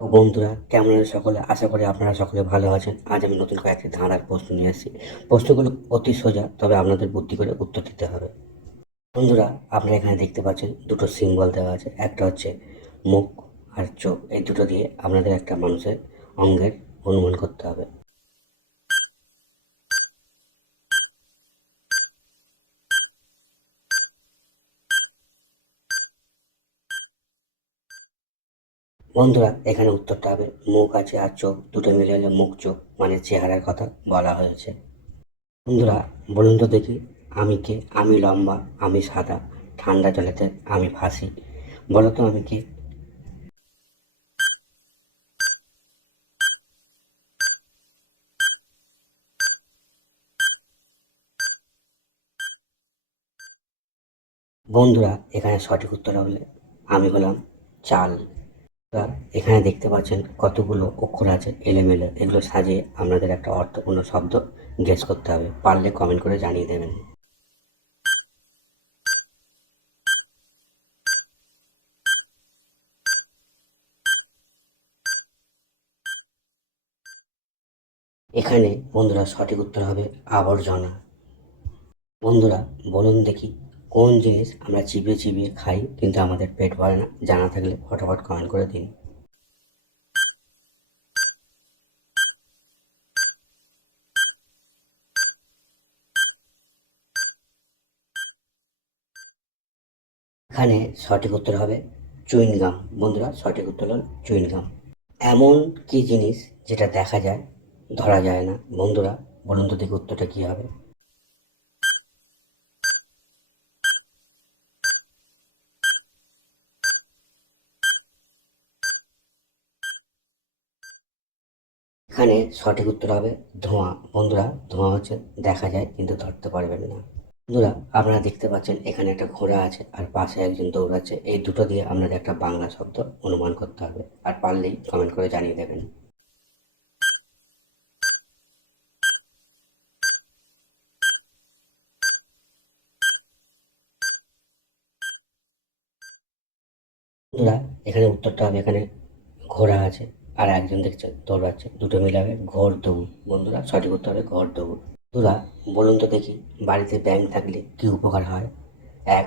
তো বন্ধুরা কেমন আছেন সকলে? আশা করি আপনারা সকলে ভালো আছেন। আজ আমি নতুন কয়েকটি ধাঁধার প্রশ্ন নিয়ে এসেছি। প্রশ্নগুলো অতি সোজা, তবে আপনাদের বুদ্ধি করে উত্তর দিতে হবে। বন্ধুরা, আপনারা এখানে দেখতে পাচ্ছেন দুটো সিম্বল দেওয়া আছে। একটা হচ্ছে মুখ আর চোখ, এই দুটো দিয়ে আপনাদের একটা মানুষের অঙ্গের অনুমান করতে হবে। বন্ধুরা, এখানে উত্তরটা হবে মুখ আছে আর চোখ দুটো মিলে হলে মুখ চোখ, মানে চেহারার কথা বলা হয়েছে। বন্ধুরা, বলুন তো দেখি, আমি কে? আমি লম্বা, আমি সাদা, ঠান্ডা জলেতে আমি ভাসি। বলো তো আমি কে? বন্ধুরা, এখানে সঠিক উত্তর হলে আমি হলাম চাল। বন্ধুরা, এখানে দেখতে পাচ্ছেন কতগুলো অক্ষর আছে এলোমেলো, এগুলো সাজিয়ে আপনাদের একটা অর্থপূর্ণ শব্দ গেস করতে হবে। পারলে কমেন্ট করে জানিয়ে দেবেন। এখানে বন্ধুরা সঠিক উত্তর হবে আবর্জনা। বন্ধুরা, বলুন দেখি, কোন জিনিস আমরা চিবিয়ে চিবিয়ে খাই কিন্তু আমাদের পেট ভরে না? জানা থাকলে ফটাফট কমেন্ট করে দিন। এখানে সঠিক উত্তর হবে চুইংগাম। বন্ধুরা, সঠিক উত্তর হল চুইংগাম। এমন কি জিনিস যেটা দেখা যায়, ধরা যায় না? বন্ধুরা, বলুন তো দেখি উত্তরটা কি হবে। এখানে সঠিক উত্তর হবে ধোঁয়া। বন্ধুরা, ধোঁয়া হচ্ছে দেখা যায় কিন্তু ধরতে পারবেন না। বন্ধুরা, আপনারা দেখতে পাচ্ছেন এখানে একটা ঘোড়া আছে আর পাশে একজন দৌড়াচ্ছে। এই দুটো দিয়ে আপনাদের একটা বাংলা শব্দ অনুমান করতে হবে, আর পারলেই কমেন্ট করে জানিয়ে দেবেন। বন্ধুরা, এখানে উত্তরটা হবে, এখানে ঘোড়া আছে আর একজন দেখছে দৌড়াচ্ছে, দুটো মিলে হবে ঘোড় দৌড়। বন্ধুরা, সঠিক উত্তর হবে ঘোড় দৌড়। বন্ধুরা, বলুন তো দেখি, বাড়িতে ব্যাঙ থাকলে কি উপকার হয়? এক,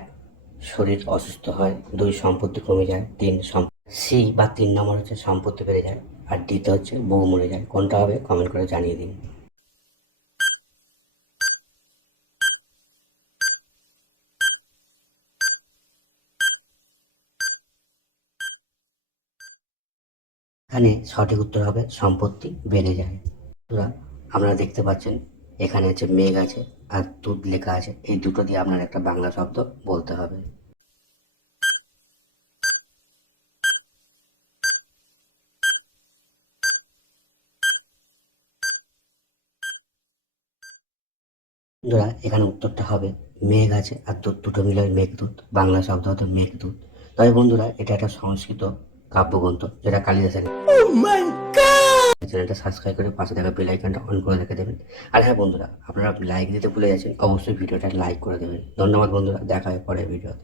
শরীর অসুস্থ হয়। দুই, সম্পত্তি কমে যায়। তিন, সি বা 3 নম্বর হচ্ছে সম্পত্তি বেড়ে যায়। আর ডিতে হচ্ছে বউ মরে যায়। কোনটা হবে কমেন্ট করে জানিয়ে দিন। এখানে সঠিক উত্তর হবে সম্পত্তি বেড়ে যায়। বন্ধুরা, আপনারা দেখতে পাচ্ছেন এখানে হচ্ছে মেঘ আছে আর দুধ লেখা আছে। এই দুটো দিয়ে আপনার একটা বাংলা শব্দ বলতে হবে। বন্ধুরা, এখানে উত্তরটা হবে মেঘ আছে আর দুধ দুটো মিলে হয় মেঘদূত। বাংলা শব্দ হতো মেঘদূত। তবে বন্ধুরা, এটা একটা সংস্কৃত কাব্যগ্রন্থ যেটা কালিদাসের। চ্যানেলটা সাবস্ক্রাইব করে পাশে থাকা বেল আইকনটা অন করে রেখে দেবেন। আর হ্যাঁ বন্ধুরা, আপনারা লাইক দিতে ভুলে যাচ্ছেন, অবশ্যই ভিডিওটা লাইক করে দেবেন। ধন্যবাদ বন্ধুরা, দেখা হয় পরের ভিডিওতে।